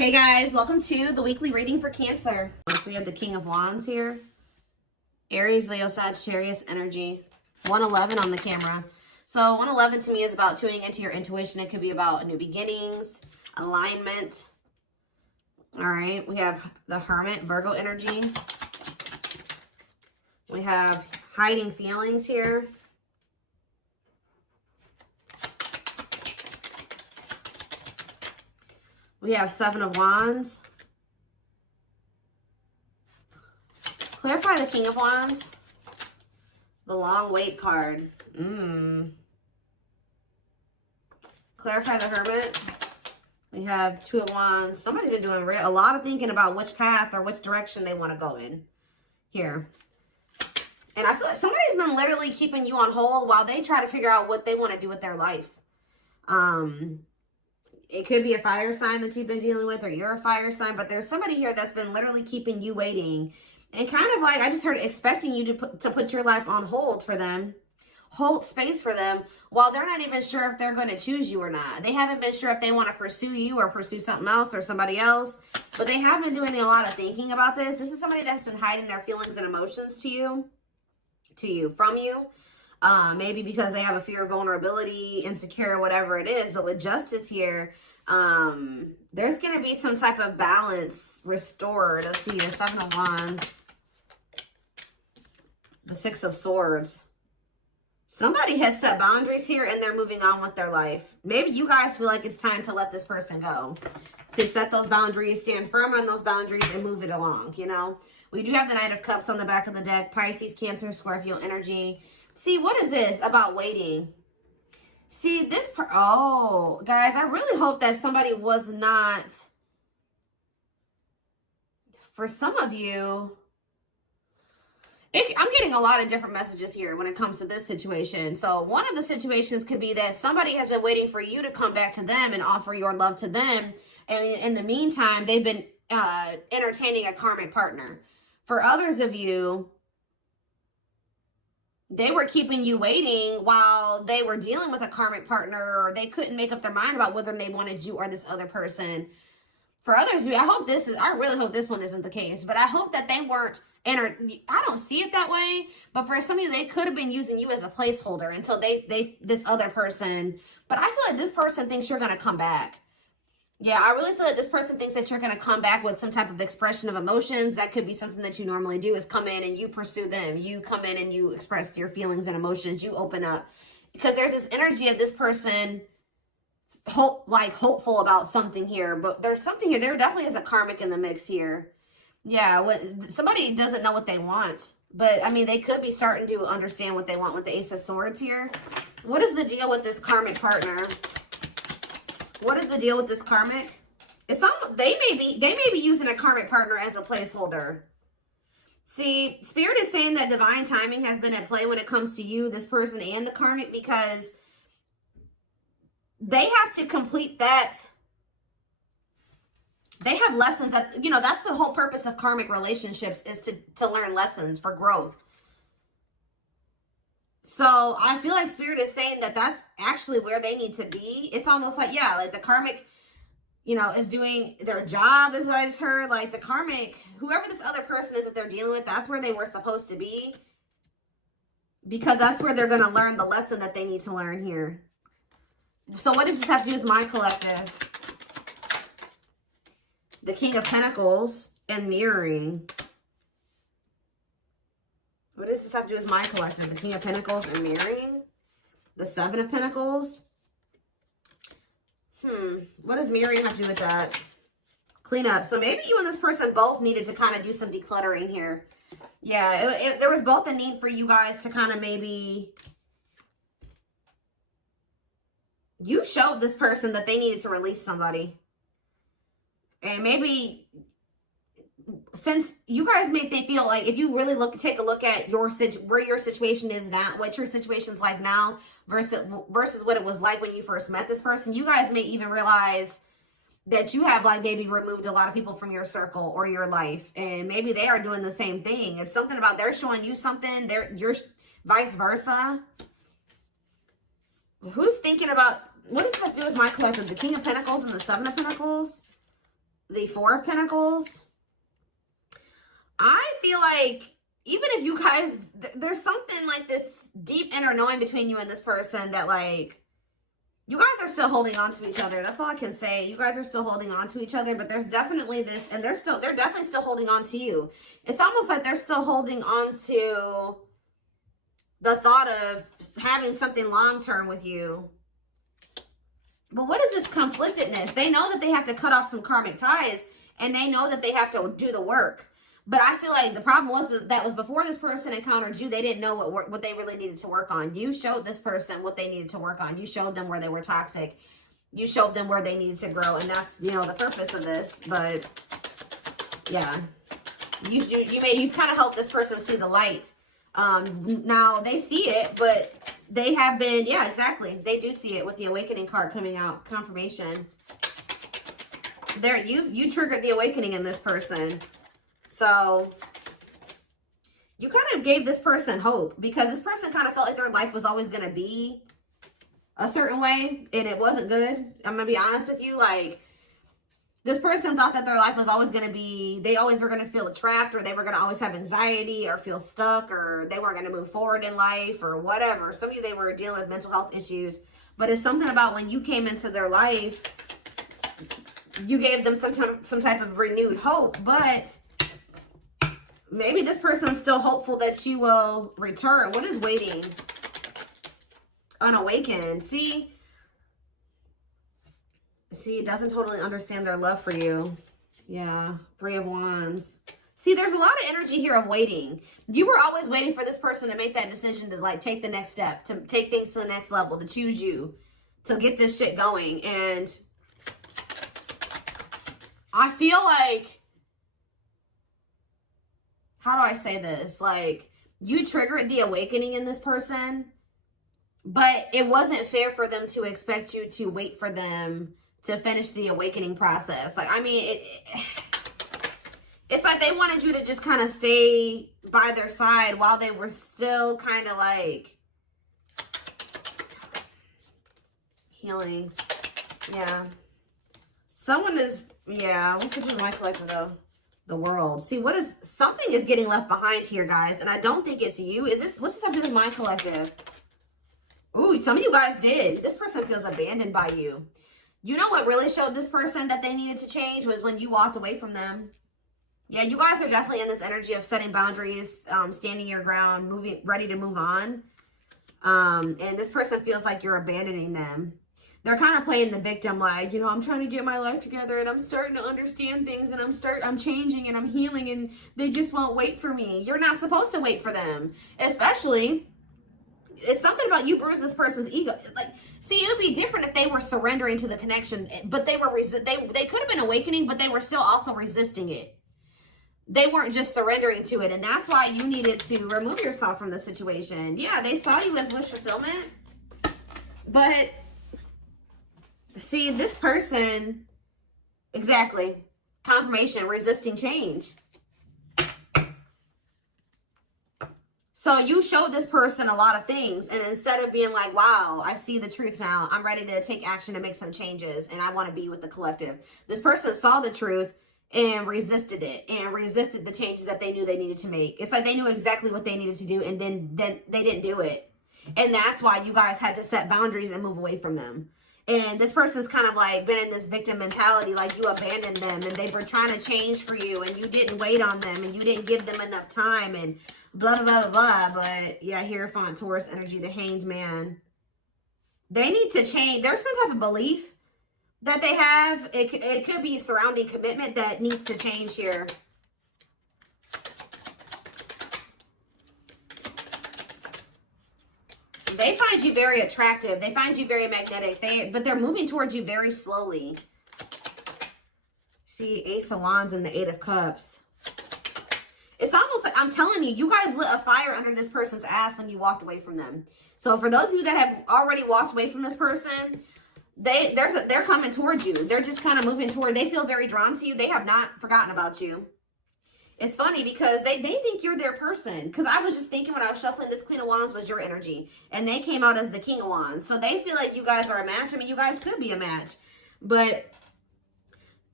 Hey guys, welcome to the weekly reading for Cancer. So we have the King of Wands here. Aries, Leo, Sagittarius energy. 111 on the camera. So 111 to me is about tuning into your intuition. It could be about new beginnings, alignment. All right, we have the Hermit, Virgo energy. We have hiding feelings here. We have Seven of Wands. Clarify the King of Wands. The Long Wait card. Clarify the Hermit. We have Two of Wands. Somebody's been doing a lot of thinking about which path or which direction they want to go in here. And I feel like somebody's been literally keeping you on hold while they try to figure out what they want to do with their life. It could be a fire sign that you've been dealing with, or you're a fire sign, but there's somebody here that's been literally keeping you waiting. And kind of like, I just heard expecting you to put your life on hold for them. Hold space for them while they're not even sure if they're going to choose you or not. They haven't been sure if they want to pursue you or pursue something else or somebody else. But they have been doing a lot of thinking about this. This is somebody that's been hiding their feelings and emotions from you. Maybe because they have a fear of vulnerability, insecure, whatever it is. But with Justice here, there's going to be some type of balance restored. Let's see, the Seven of Wands, the Six of Swords. Somebody has set boundaries here and they're moving on with their life. Maybe you guys feel like it's time to let this person go. So set those boundaries, stand firm on those boundaries, and move it along, you know. We do have the Knight of Cups on the back of the deck. Pisces, Cancer, Scorpio energy. See, what is this about waiting? See, oh, guys, I really hope that somebody was not, for some of you, I'm getting a lot of different messages here when it comes to this situation. So one of the situations could be that somebody has been waiting for you to come back to them and offer your love to them. And in the meantime, they've been entertaining a karmic partner. For others of you, they were keeping you waiting while they were dealing with a karmic partner, or they couldn't make up their mind about whether they wanted you or this other person. For others, I really hope this one isn't the case, but I hope that they weren't, I don't see it that way, but for some of you, they could have been using you as a placeholder until this other person, but I feel like this person thinks you're going to come back. Yeah, I really feel like this person thinks that you're going to come back with some type of expression of emotions. That could be something that you normally do, is come in and you pursue them. You come in and you express your feelings and emotions. You open up. Because there's this energy of this person hopeful about something here. But there's something here. There definitely is a karmic in the mix here. Yeah, somebody doesn't know what they want. But, I mean, they could be starting to understand what they want with the Ace of Swords here. What is the deal with this karmic partner? What is the deal with this karmic? They may be using a karmic partner as a placeholder. See, Spirit is saying that divine timing has been at play when it comes to you, this person, and the karmic, because they have to complete that. They have lessons that, you know, that's the whole purpose of karmic relationships, is to learn lessons for growth. So I feel like Spirit is saying that that's actually where they need to be. It's almost like, yeah, like the karmic, you know, is doing their job, is what I just heard. Like the karmic, whoever this other person is that they're dealing with, that's where they were supposed to be. Because that's where they're going to learn the lesson that they need to learn here. So what does this have to do with my collective? The King of Pentacles and mirroring. What does this have to do with my collective? The King of Pentacles and mirroring. The Seven of Pentacles. What does mirroring have to do with that? Clean up. So maybe you and this person both needed to kind of do some decluttering here. Yeah, there was both a need for you guys to kind of maybe... You showed this person that they needed to release somebody. And maybe... Since you guys make they feel like, if you really take a look at where your situation is now, what your situation's like now versus what it was like when you first met this person, you guys may even realize that you have like maybe removed a lot of people from your circle or your life, and maybe they are doing the same thing. It's something about they're showing you something, you're vice versa. Who's thinking about, what does that do with my collective? The King of Pentacles and the Seven of Pentacles? The the Four of Pentacles. I feel like even if you guys, there's something like this deep inner knowing between you and this person that like, you guys are still holding on to each other. That's all I can say. You guys are still holding on to each other, but there's definitely this, and they're definitely still holding on to you. It's almost like they're still holding on to the thought of having something long-term with you. But what is this conflictedness? They know that they have to cut off some karmic ties, and they know that they have to do the work. But I feel like the problem was that was before this person encountered you, they didn't know what they really needed to work on. You showed this person what they needed to work on. You showed them where they were toxic. You showed them where they needed to grow. And that's, you know, the purpose of this. But yeah, you've kind of helped this person see the light. Now they see it, but they have been, yeah, exactly. They do see it with the awakening card coming out, confirmation. There, you triggered the awakening in this person. So you kind of gave this person hope, because this person kind of felt like their life was always going to be a certain way, and it wasn't good. I'm going to be honest with you. Like, this person thought that their life was always going to be, they always were going to feel trapped, or they were going to always have anxiety or feel stuck, or they weren't going to move forward in life or whatever. Some of you, they were dealing with mental health issues, but it's something about when you came into their life, you gave them some type of renewed hope. But maybe this person's still hopeful that you will return. What is waiting? Unawakened. See, it doesn't totally understand their love for you. Yeah, Three of Wands. See, there's a lot of energy here of waiting. You were always waiting for this person to make that decision to like take the next step, to take things to the next level, to choose you, to get this shit going. And I feel like, how do I say this? Like, you triggered the awakening in this person, but it wasn't fair for them to expect you to wait for them to finish the awakening process. Like, I mean, it's like they wanted you to just kind of stay by their side while they were still kind of like healing. Yeah. Someone is, yeah, what's the my collective though? The World. See, something is getting left behind here, guys, and I don't think it's you. What's this have to do with my collective? Ooh, some of you guys did. This person feels abandoned by you. You know what really showed this person that they needed to change was when you walked away from them. Yeah, you guys are definitely in this energy of setting boundaries, standing your ground, ready to move on. And this person feels like you're abandoning them. They're kind of playing the victim, like, you know, I'm trying to get my life together and I'm starting to understand things and I'm changing and I'm healing and they just won't wait for me. You're not supposed to wait for them. Especially, it's something about you bruised this person's ego. Like, see, it would be different if they were surrendering to the connection, but they could have been awakening, but they were still also resisting it. They weren't just surrendering to it, and that's why you needed to remove yourself from the situation. Yeah, they saw you as wish fulfillment, but see, this person, exactly, confirmation, resisting change. So you showed this person a lot of things, and instead of being like, wow, I see the truth now, I'm ready to take action to make some changes, and I want to be with the collective. This person saw the truth and resisted it, and resisted the changes that they knew they needed to make. It's like they knew exactly what they needed to do, and then they didn't do it. And that's why you guys had to set boundaries and move away from them. And this person's kind of like been in this victim mentality, like you abandoned them and they were trying to change for you and you didn't wait on them and you didn't give them enough time and blah, blah, blah, blah, blah. But yeah, Hierophant, Taurus energy, the Hanged Man. They need to change. There's some type of belief that they have. It could be surrounding commitment that needs to change here. They find you very attractive. They find you very magnetic. But they're moving towards you very slowly. See, Ace of Wands and the Eight of Cups. It's almost like, I'm telling you, you guys lit a fire under this person's ass when you walked away from them. So for those of you that have already walked away from this person, they're coming towards you. They're just kind of moving toward. They feel very drawn to you. They have not forgotten about you. It's funny because they think you're their person. Because I was just thinking when I was shuffling, this Queen of Wands was your energy. And they came out as the King of Wands. So they feel like you guys are a match. I mean, you guys could be a match. But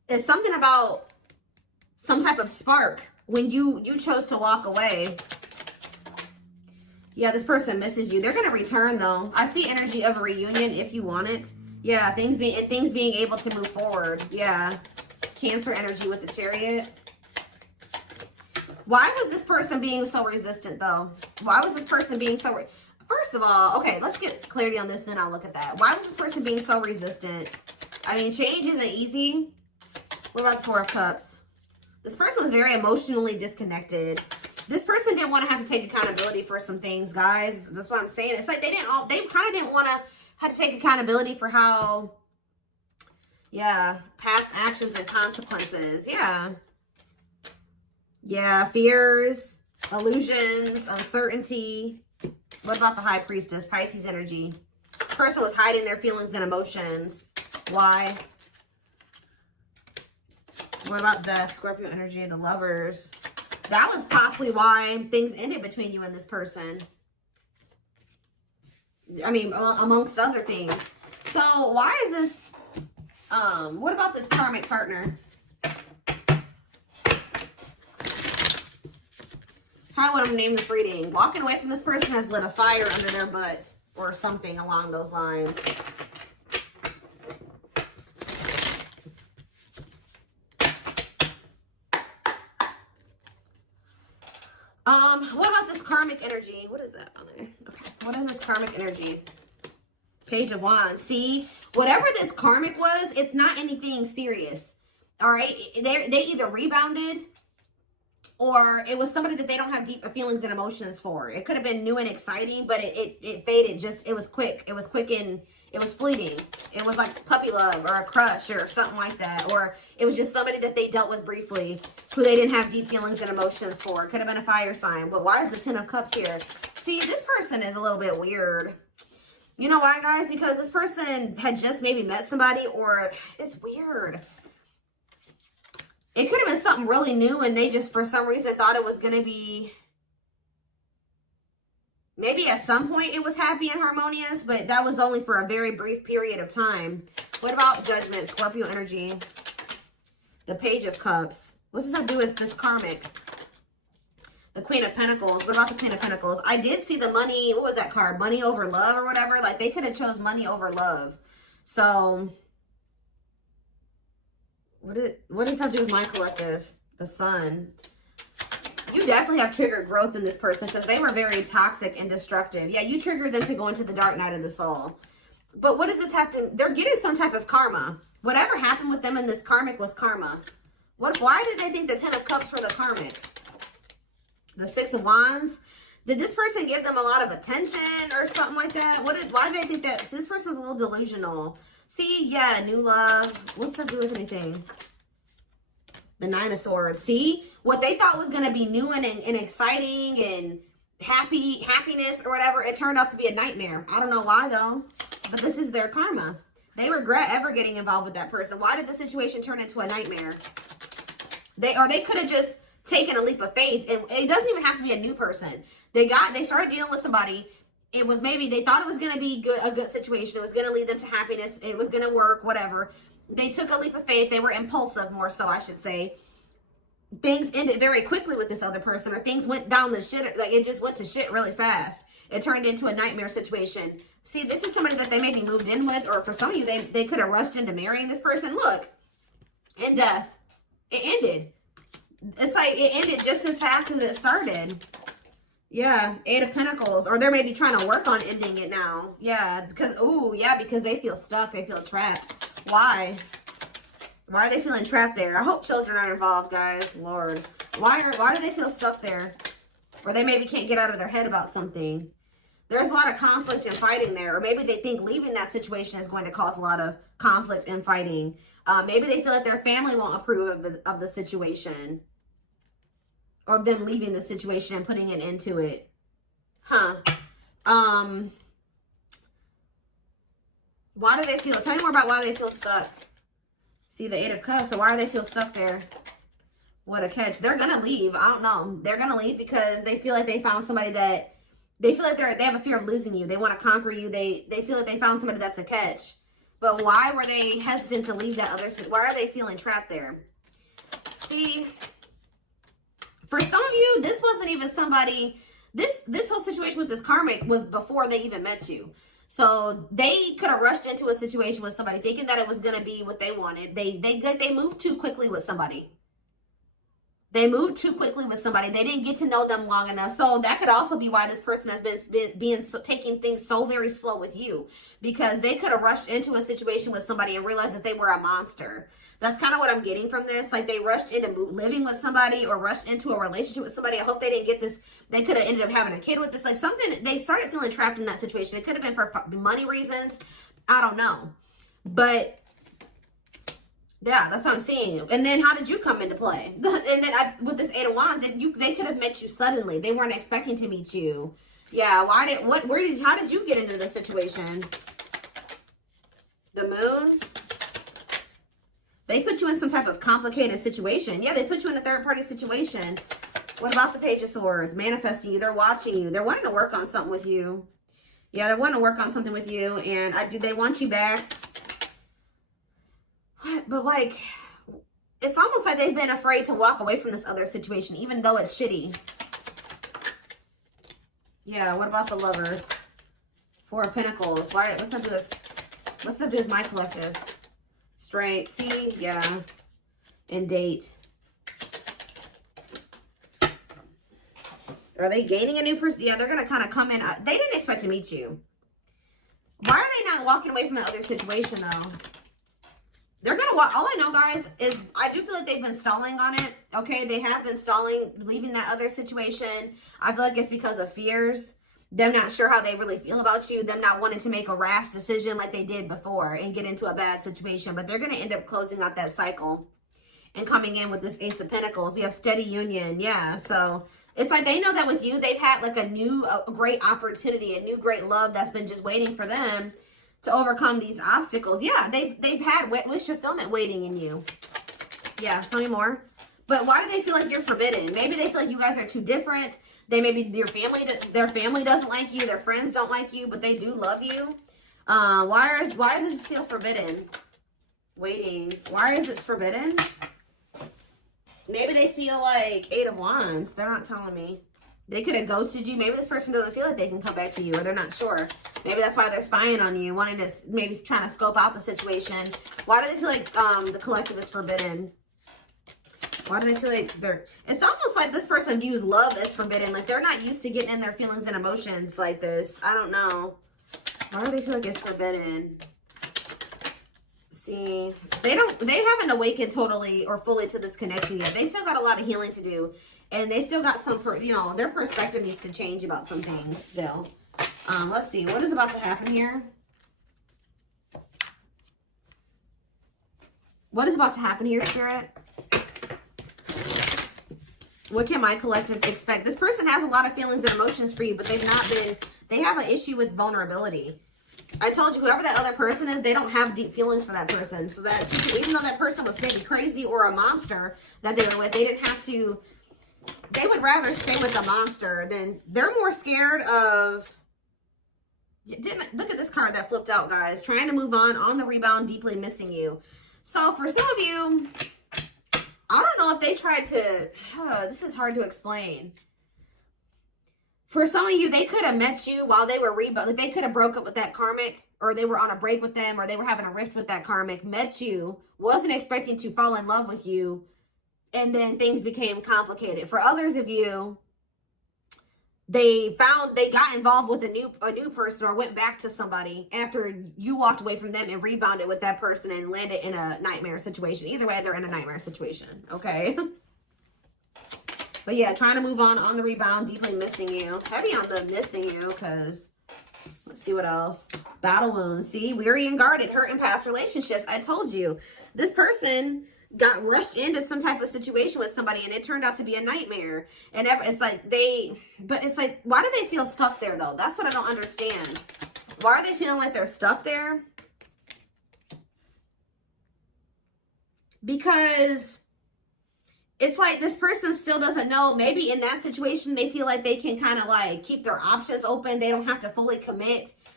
It's something about some type of spark when you chose to walk away. Yeah, this person misses you. They're going to return, though. I see energy of a reunion if you want it. Yeah, things being able to move forward. Yeah. Cancer energy with the Chariot. Why was this person being so resistant, though? Why was this person being so... First of all, okay, let's get clarity on this, then I'll look at that. Why was this person being so resistant? I mean, change isn't easy. What about the Four of Cups? This person was very emotionally disconnected. This person didn't want to have to take accountability for some things, guys. That's what I'm saying. It's like they kind of didn't want to have to take accountability for how, yeah, past actions and consequences. Yeah. Yeah, fears, illusions, uncertainty. What about the High Priestess? Pisces energy. This person was hiding their feelings and emotions. Why? What about Death? Scorpio energy, the Lovers. That was possibly why things ended between you and this person. I mean, amongst other things. So why is this, what about this karmic partner? How would I name this reading? Walking away from this person has lit a fire under their butt or something along those lines. What about this karmic energy? What is that on there? Okay. What is this karmic energy? Page of Wands. See, whatever this karmic was, it's not anything serious. All right. They either rebounded or it was somebody that they don't have deep feelings and emotions for. It could have been new and exciting, but it faded. It was quick. It was quick and it was fleeting. It was like puppy love or a crush or something like that. Or it was just somebody that they dealt with briefly who they didn't have deep feelings and emotions for. It could have been a fire sign. But why is the Ten of Cups here? See, this person is a little bit weird. You know why, guys? Because this person had just maybe met somebody, or it's weird. It could have been something really new and they just, for some reason, thought it was going to be... Maybe at some point it was happy and harmonious, but that was only for a very brief period of time. What about Judgment, Scorpio energy? The Page of Cups. What's this have to do with this karmic? The Queen of Pentacles. What about the Queen of Pentacles? I did see the money. What was that card? Money over love or whatever. Like they could have chose money over love. So... What does that have to do with my collective? The Sun. You definitely have triggered growth in this person because they were very toxic and destructive. Yeah, you triggered them to go into the dark night of the soul. But what does this have to... They're getting some type of karma. Whatever happened with them in this karmic was karma. Why did they think the Ten of Cups were the karmic? The Six of Wands. Did this person give them a lot of attention or something like that? Why did they think that? This person's a little delusional. See, yeah, new love. What's that do with anything? The Nine of Swords. See, what they thought was going to be new and exciting and happiness or whatever, it turned out to be a nightmare. I don't know why though, but this is their karma. They regret ever getting involved with that person. Why did the situation turn into a nightmare? They could have just taken a leap of faith, and it doesn't even have to be a new person. They started dealing with somebody. It was maybe they thought it was going to be a good situation. It was going to lead them to happiness. It was going to work, whatever. They took a leap of faith. They were impulsive, more so, I should say. Things ended very quickly with this other person, or things went down the shit. Like, it just went to shit really fast. It turned into a nightmare situation. See, this is somebody that they maybe moved in with, or for some of you, they could have rushed into marrying this person. Look, in death, it ended. It's like it ended just as fast as it started. Yeah, Eight of Pentacles. Or they're maybe trying to work on ending it now. Yeah, because they feel stuck. They feel trapped. Why? Why are they feeling trapped there? I hope children aren't involved, guys. Lord. Why do they feel stuck there? Or they maybe can't get out of their head about something. There's a lot of conflict and fighting there. Or maybe they think leaving that situation is going to cause a lot of conflict and fighting. Maybe they feel like their family won't approve of the situation. Or them leaving the situation and putting an end to it. Huh. Why do they feel... Tell me more about why they feel stuck. See, the Eight of Cups. So why do they feel stuck there? What a catch. They're going to leave. I don't know. They're going to leave because they feel like they found somebody that... They feel like they have a fear of losing you. They want to conquer you. They feel like they found somebody that's a catch. But why were they hesitant to leave that other? Why are they feeling trapped there? See, for some of you, this wasn't even somebody, this whole situation with this karmic was before they even met you. So they could have rushed into a situation with somebody thinking that it was going to be what they wanted. They moved too quickly with somebody. They moved too quickly with somebody. They didn't get to know them long enough. So that could also be why this person has been taking things so very slow with you, because they could have rushed into a situation with somebody and realized that they were a monster. That's kind of what I'm getting from this. Like they rushed into living with somebody or rushed into a relationship with somebody. I hope they didn't get this. They could have ended up having a kid with this. Like something, they started feeling trapped in that situation. It could have been for money reasons. I don't know. But yeah, that's what I'm saying. And then how did you come into play? And then with this Eight of Wands, they could have met you suddenly. They weren't expecting to meet you. Yeah, how did you get into this situation? The Moon. They put you in some type of complicated situation. Yeah, they put you in a third-party situation. What about the Page of Swords? Manifesting you. They're watching you. They're wanting to work on something with you. Yeah, they're wanting to work on something with you. And they want you back. What? But like, it's almost like they've been afraid to walk away from this other situation, even though it's shitty. Yeah, what about the Lovers? Four of Pentacles. Why? What's that do with my collective? Straight. See? Yeah. And Date. Are they gaining a new person? Yeah, they're going to kind of come in. They didn't expect to meet you. Why are they not walking away from the other situation, though? They're going to walk. All I know, guys, is I do feel like they've been stalling on it. Okay, they have been stalling, leaving that other situation. I feel like it's because of fears. Them not sure how they really feel about you. Them not wanting to make a rash decision like they did before and get into a bad situation. But they're going to end up closing out that cycle and coming in with this Ace of Pentacles. We have steady union. Yeah, so it's like they know that with you, they've had like a great opportunity, a new great love that's been just waiting for them to overcome these obstacles. Yeah, they've had wish fulfillment waiting in you. Yeah, tell me more. But why do they feel like you're forbidden? Maybe they feel like you guys are too different. Their family doesn't like you, their friends don't like you, but they do love you. Why does this feel forbidden? Waiting. Why is it forbidden? Maybe they feel like Eight of Wands. They're not telling me. They could have ghosted you. Maybe this person doesn't feel like they can come back to you, or they're not sure. Maybe that's why they're spying on you, wanting to, maybe trying to scope out the situation. Why do they feel like the collective is forbidden? Why do they feel like it's almost like this person views love as forbidden. Like they're not used to getting in their feelings and emotions like this. I don't know. Why do they feel like it's forbidden? See, they haven't awakened totally or fully to this connection yet. They still got a lot of healing to do. And they still got some, their perspective needs to change about some things still. Let's see. What is about to happen here? What is about to happen here, Spirit? What can my collective expect? This person has a lot of feelings and emotions for you, but they have an issue with vulnerability. I told you, whoever that other person is, they don't have deep feelings for that person. So that even though that person was maybe crazy or a monster that they were with, they didn't have to, they would rather stay with the monster than, they're more scared of, look at this card that flipped out, guys. Trying to move on the rebound, deeply missing you. So for some of you, I don't know if they tried to, this is hard to explain. For some of you, they could have met you while they were rebound. Like they could have broke up with that karmic, or they were on a break with them, or they were having a rift with that karmic, met you, wasn't expecting to fall in love with you, and then things became complicated. For others of you, they got involved with a new person or went back to somebody after you walked away from them and rebounded with that person and landed in a nightmare situation. Either way, they're in a nightmare situation, okay? But yeah, trying to move on the rebound, deeply missing you. Heavy on the missing you, because let's see what else. Battle wounds. See, weary and guarded, hurt in past relationships. I told you, this person got rushed into some type of situation with somebody and it turned out to be a nightmare. And it's like but it's like, why do they feel stuck there though? That's what I don't understand. Why are they feeling like they're stuck there? Because it's like this person still doesn't know. Maybe in that situation, they feel like they can kind of like keep their options open. They don't have to fully commit.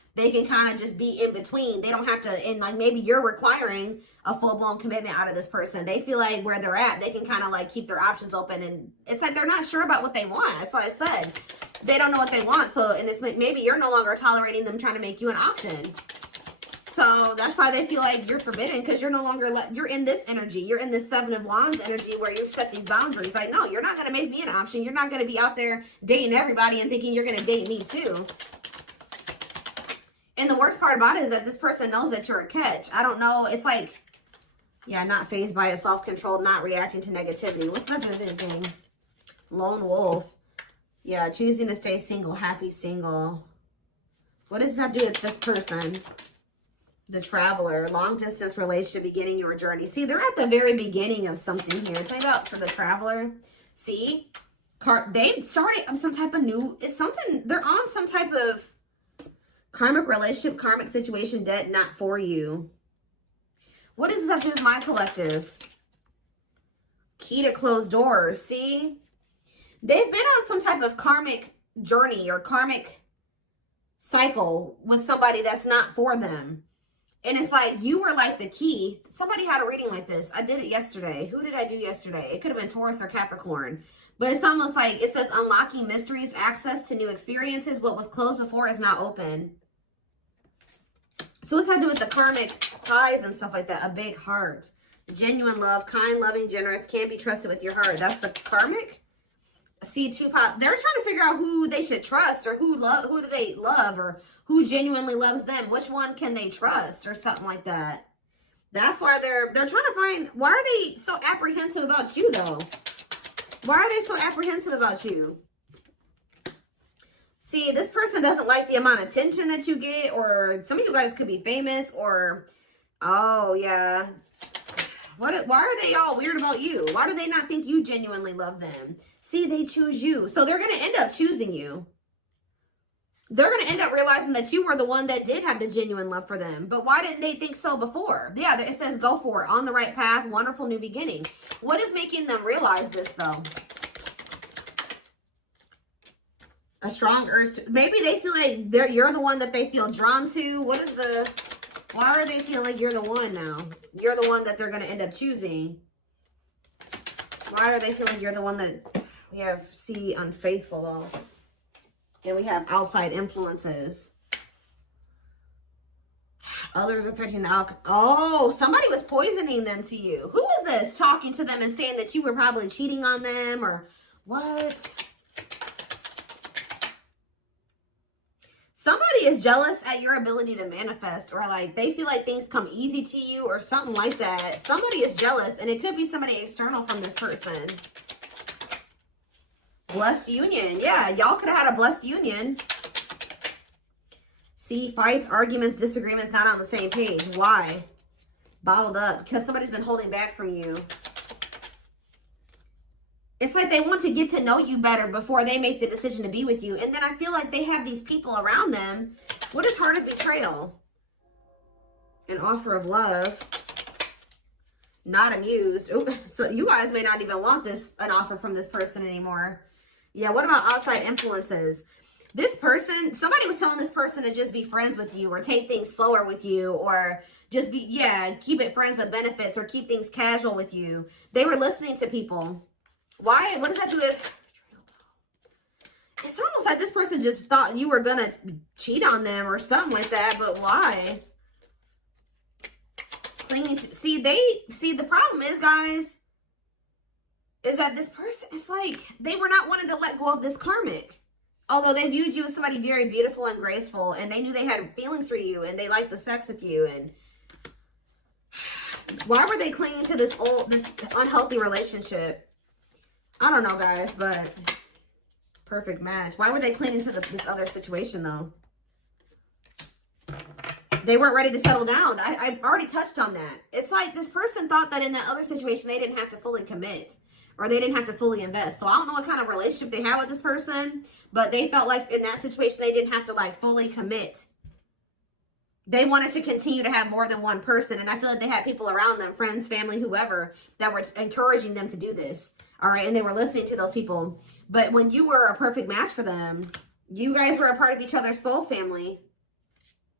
they can kind of just be in between. They don't have to, and like maybe you're requiring a full-blown commitment out of this person. They feel like where they're at, they can kind of like keep their options open, and it's like they're not sure about what they want. That's what I said. They don't know what they want. So, and it's maybe you're no longer tolerating them trying to make you an option. So that's why they feel like you're forbidden, because you're no longer, you're in this energy. You're in this Seven of Wands energy where you've set these boundaries. Like, no, you're not going to make me an option. You're not going to be out there dating everybody and thinking you're going to date me too. And the worst part about it is that this person knows that you're a catch. I don't know. It's like, yeah, not fazed by it, self-controlled, not reacting to negativity. What's that other thing? Lone wolf. Yeah, choosing to stay single, happy single. What does that do with this person? The traveler, long distance relationship, beginning your journey. See, they're at the very beginning of something here. Tell me about for the traveler. See, they started some type of new, it's something, they're on some type of karmic relationship, karmic situation, debt not for you. What does this have to do with my collective? Key to closed doors. See, they've been on some type of karmic journey or karmic cycle with somebody that's not for them. And it's like, you were like the key. Somebody had a reading like this. I did it yesterday. Who did I do yesterday? It could have been Taurus or Capricorn. But it's almost like, it says unlocking mysteries, access to new experiences. What was closed before is now open. So what's that to do with the karmic ties and stuff like that? A big heart. Genuine love, kind, loving, generous, can't be trusted with your heart. That's the karmic. See, they're trying to figure out who they should trust, or who do they love, or who genuinely loves them. Which one can they trust, or something like that. That's why they're trying to find, why are they so apprehensive about you though? Why are they so apprehensive about you? See, this person doesn't like the amount of attention that you get, or some of you guys could be famous, or, oh yeah. Why are they all weird about you? Why do they not think you genuinely love them? See, they choose you. So they're going to end up choosing you. They're going to end up realizing that you were the one that did have the genuine love for them. But why didn't they think so before? Yeah, it says go for it. On the right path. Wonderful new beginning. What is making them realize this, though? A strong urge to... Maybe they feel like you're the one that they feel drawn to. What is the... Why are they feeling like you're the one now? You're the one that they're going to end up choosing. Why are they feeling you're the one that... We have C, unfaithful, though. And we have outside influences. Others affecting the alcohol. Oh, somebody was poisoning them to you. Who was this talking to them and saying that you were probably cheating on them, or what? Somebody is jealous at your ability to manifest, or like they feel like things come easy to you or something like that. Somebody is jealous, and it could be somebody external from this person. Blessed union. Yeah, y'all could have had a blessed union. See, fights, arguments, disagreements, not on the same page. Why? Bottled up. Because somebody's been holding back from you. It's like they want to get to know you better before they make the decision to be with you. And then I feel like they have these people around them. What is heart of betrayal? An offer of love. Not amused. Ooh, so you guys may not even want an offer from this person anymore. Yeah, what about outside influences? This person, somebody was telling this person to just be friends with you, or take things slower with you, or just be, yeah, keep it friends with benefits, or keep things casual with you. They were listening to people. Why? What does that do with... It's almost like this person just thought you were going to cheat on them or something like that, but why? Clinging to... See, the problem is, guys, is that this person, it's like they were not wanting to let go of this karmic. Although they viewed you as somebody very beautiful and graceful, and they knew they had feelings for you, and they liked the sex with you, and why were they clinging to this unhealthy relationship? I don't know, guys, but perfect match. Why were they clinging to this other situation, though? They weren't ready to settle down. I already touched on that. It's like this person thought that in that other situation, they didn't have to fully commit, or they didn't have to fully invest. So I don't know what kind of relationship they had with this person, but they felt like in that situation, they didn't have to like fully commit. They wanted to continue to have more than one person. And I feel like they had people around them, friends, family, whoever, that were encouraging them to do this. All right. And they were listening to those people. But when you were a perfect match for them, you guys were a part of each other's soul family.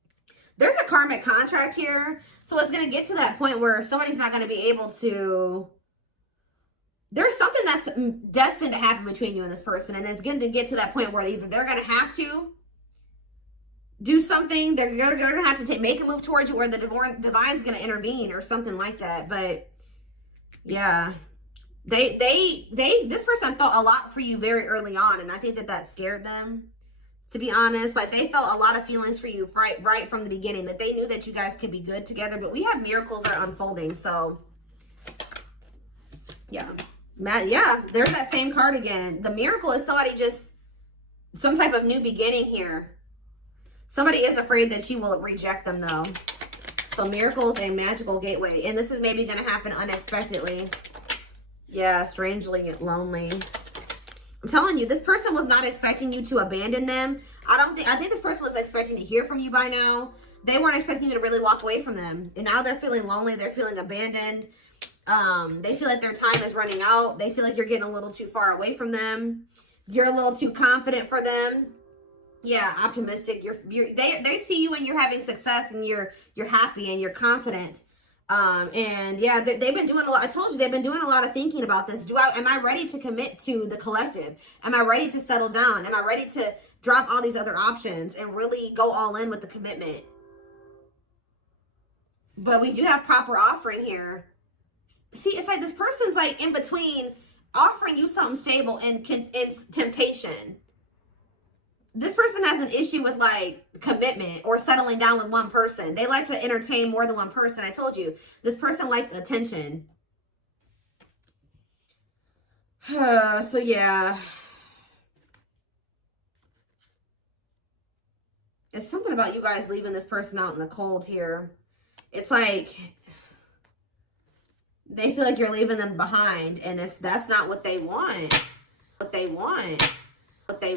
There's a karmic contract here. So it's going to get to that point where somebody's not going to be able to... There's something that's destined to happen between you and this person. And it's going to get to that point where either they're going to have to do something, they're going to have to make a move towards you, or the divine's going to intervene or something like that. But yeah, this person felt a lot for you very early on, and I think that scared them, to be honest. Like, they felt a lot of feelings for you right from the beginning, that they knew that you guys could be good together. But we have miracles that are unfolding, so yeah. Yeah, there's that same card again. The miracle is somebody just, some type of new beginning here. Somebody is afraid that you will reject them, though. So miracles, a magical gateway. And this is maybe going to happen unexpectedly. Yeah, strangely lonely. I'm telling you, this person was not expecting you to abandon them. I think this person was expecting to hear from you by now. They weren't expecting you to really walk away from them. And now they're feeling lonely. They're feeling abandoned. They feel like their time is running out. They feel like you're getting a little too far away from them. You're a little too confident for them. Yeah, optimistic. They see you when you're having success and you're happy and you're confident. And yeah, they've been doing a lot. I told you, they've been doing a lot of thinking about this. Am I ready to commit to the collective? Am I ready to settle down? Am I ready to drop all these other options and really go all in with the commitment? But we do have proper offering here. See, it's like this person's like in between offering you something stable and temptation. This person has an issue with like commitment or settling down with one person. They like to entertain more than one person. I told you, this person likes attention. So yeah. It's something about you guys leaving this person out in the cold here. It's like they feel like you're leaving them behind, and that's not what they want. What they